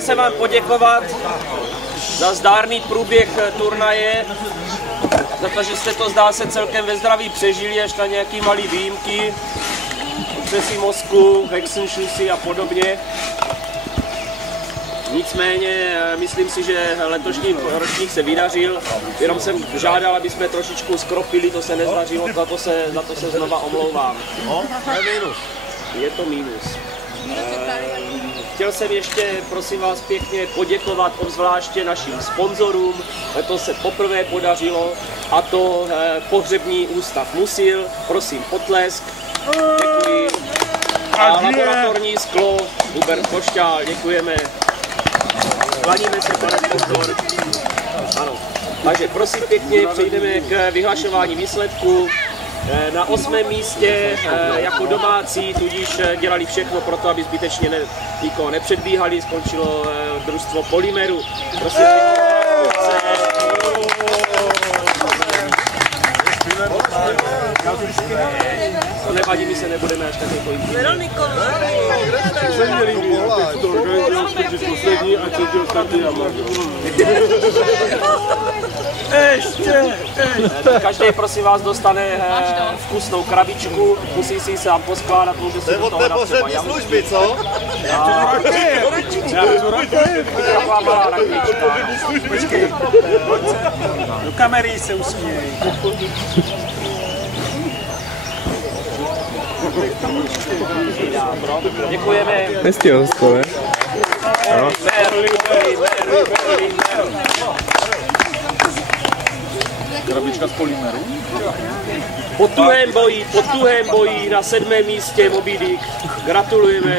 Se vám poděkovat za zdárný průběh turnaje, za to, že jste to zdá se celkem ve zdraví přežili, až na nějaký malý výjimky, otřesy mozku, Hexenschüsse a podobně. Nicméně myslím si, že letošní ročník se vydařil, jenom jsem žádal, aby jsme trošičku skropili, to se nezdařilo, za to se znova omlouvám. No, to je mínus. Je to mínus. Chtěl jsem ještě, prosím vás pěkně, poděkovat obzvláště našim sponzorům. To se poprvé podařilo, a to pohřební ústav Musil. Prosím, potlesk. Děkuji. A laboratorní sklo Hubert Košťál, děkujeme. Klaníme se, pane doktor. Ano. Takže prosím pěkně, přejdeme k vyhlašování výsledků. Na 8. místě jako domácí, tudíž dělali všechno pro to, aby zbytečně nikoho nepředbíhali, skončilo družstvo Polymeru. Prosím, to nevadí, my se nebudeme až tak jako jít. Veroniko, každý, prosím vás, dostane vkusnou krabičku, musí si ji sám poskládat, může si do toho dát třeba jablko. Služby, co? Taková malá rakvička. Do kamery se usměj. Děkujeme. Nestihl to, ne? No. Krabička z Polymeru. Po tuhém boji na 7. místě Moby Dick. Gratulujeme.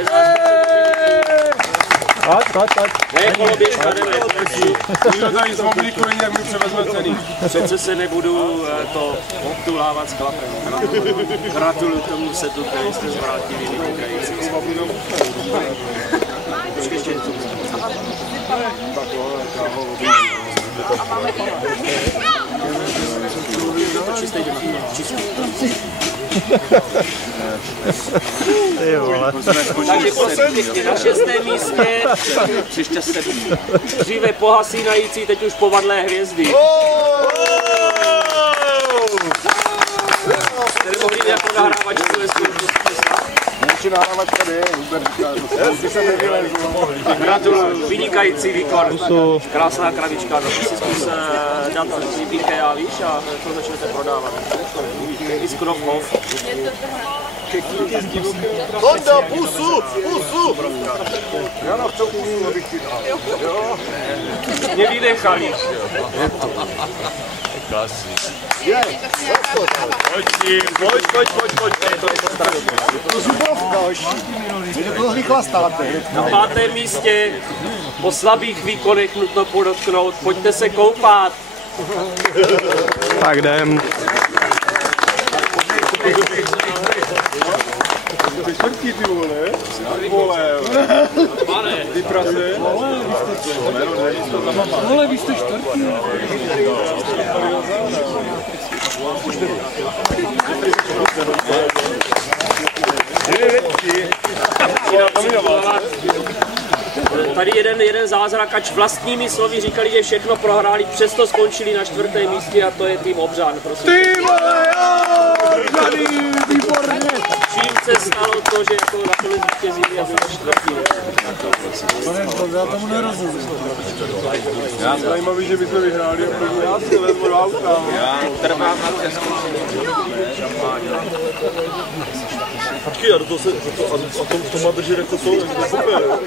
Ne, koloběžka jdeme. Nikdo tady z Moby Dicku není, jak mi převezme ceny. Přece se nebudu to obtulávat s klapem. Gratuluju tomu setu, který jste zvrátili vynikající. Takže prosím, na 6. místě příště 7. Dříve pohasínající, teď už povadlé hvězdy. Které mohli jako nahrávačku ve zkoušku. Gratuluju, vynikající výkon. Krásná krabička, zase si zkus dát IKEA, víš, a to začnete prodávat. I z Knopfhof. Honda, pusu! Já na chtěl pusu, abych ti dal. Mě vynechali. Pojď. To zubovka, to zrychla státe. Na 5. místě po slabých výkonech nutno podotknout, pojďte se koupat. Tak jdem. Ty čtvrtí, ty vole. Ty prase. Vole, vy jste čtvrtí. Tady jeden zázrak, ač vlastními slovy říkali, že všechno prohráli, přesto skončili na 4. místě, a to je tým Obřan, prosím. Ty vole, jo! Výborně! Čím se stalo to, že jako nakonec vítězili a byli 4. Já tomu nerozumím. Já zajímavý, že bychom vyhráli a první já si vezmu do auta. Já trvám na přeskušení. Počkej, a do toho se, a to má držet jako to, je to super, jo?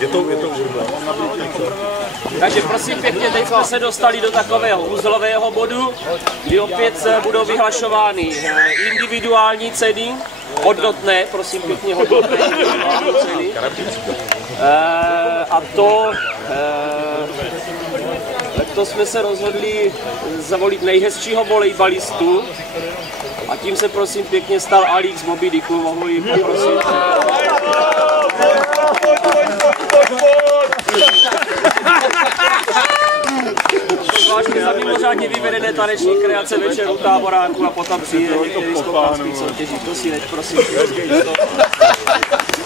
Je to Takže prosím pěkně, teď jsme se dostali do takového uzlového bodu, kdy opět budou vyhlašovány individuální ceny, hodnotné, prosím pěkně, hodnotné individuální ceny. A to letos jsme se rozhodli zavolit nejhezčího volejbalistu a tím se prosím pěkně stal Alík z Moby Dicku, mohu ji poprosit. Zvláště za mimořádnou mimořádně vyvedené taneční kreace večer u táboráku a potom přijde některý z kopánských soutěží. To si neď, prosím.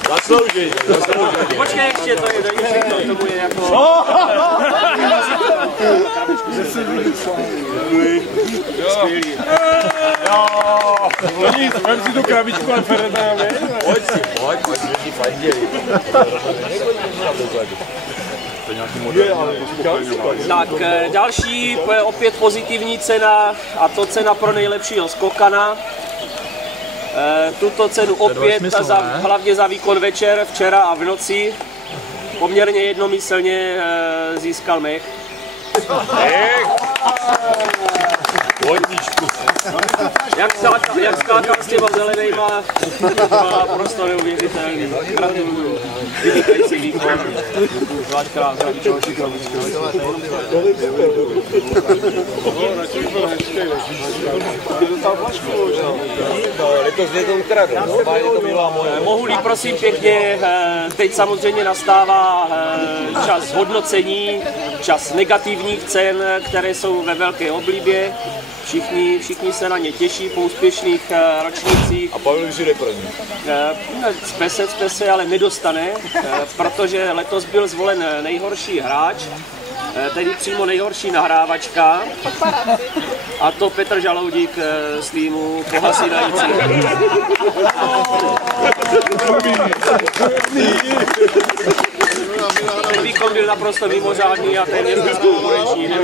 Zaslouží. Počkej ještě, to je všechno, tomu je jako... Skvělý. No nic, vem si tu krabičku a Ferrari. Pojď, si fajděli. Tak další, opět pozitivní cena, a to cena pro nejlepšího skokana. Tuto cenu opět hlavně za výkon večer, včera a v noci. Poměrně jednomyslně získal Mech. Jak skákal s těma zelenejma, prostě neuvěřitelný. Gratuluju. Vynikající výkon. Zvlášťkrát. Mohu-li prosím pěkně, teď samozřejmě nastává čas hodnocení, čas negativních cen, které jsou ve velké oblibě. Všichni se na ně těší po úspěšných ročnících. A Pavel už jde první. Spese, ale nedostane, protože letos byl zvolen nejhorší hráč, tedy přímo nejhorší nahrávačka. A to Petr Žaloudík z týmu Pohasinající. Ten výkon byl naprosto mimořádný a téměř bezkonkurenční. Ne,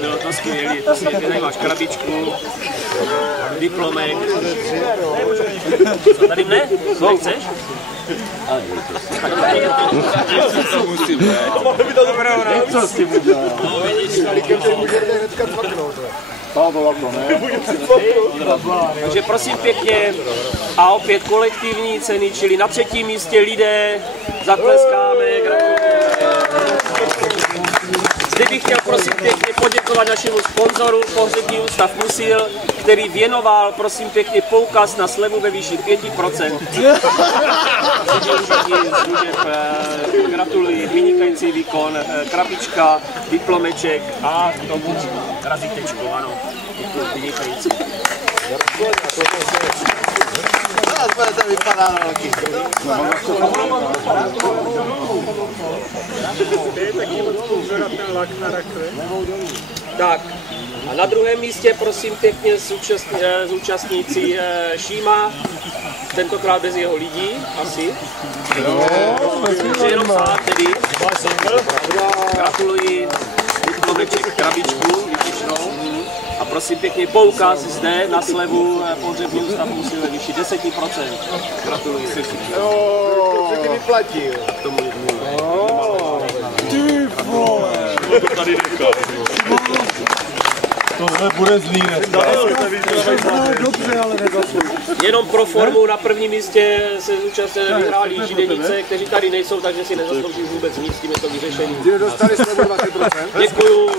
bylo to skvělé. Ty nemáš krabičku, diplomek. Co tady mne? Nechceš? Co s tím udělal? Takže prosím pěkně, a opět kolektivní ceny, čili na třetím místě lidé, zatleskáme, gratulujeme. Zde bych chtěl prosím pěkně poděkovat našemu sponzoru Pohřební ústav Musil, který věnoval prosím pěkně poukaz na slevu ve výši 5%. Gratuluji, vynikající výkon, krabička, diplomeček a k tomu razítečku, ano, vynikající. To vypadá na roky. Tak, a na druhém místě prosím pěkně zúčastnící Šíma, tentokrát bez jeho lidí, asi. Jenom sám tedy. Gratuluji, diplomeček, krabičku vytičnou. A prosím pěkně poukaz zde na slevu Pohřební ústav Musil ve výši 10%. Gratuluji. Co ti vyplatil? K tomu jednu. Ty vole! To tady nechal. Tohle bude zlý dneska. Dobře, ale nezaslouží. Jenom pro formu na prvním místě se zúčastnili vyhráli Židenice, kteří tady nejsou, takže si nezaslouží vůbec nic, tím je to vyřešení. Dostali jsme 20%. Děkuju.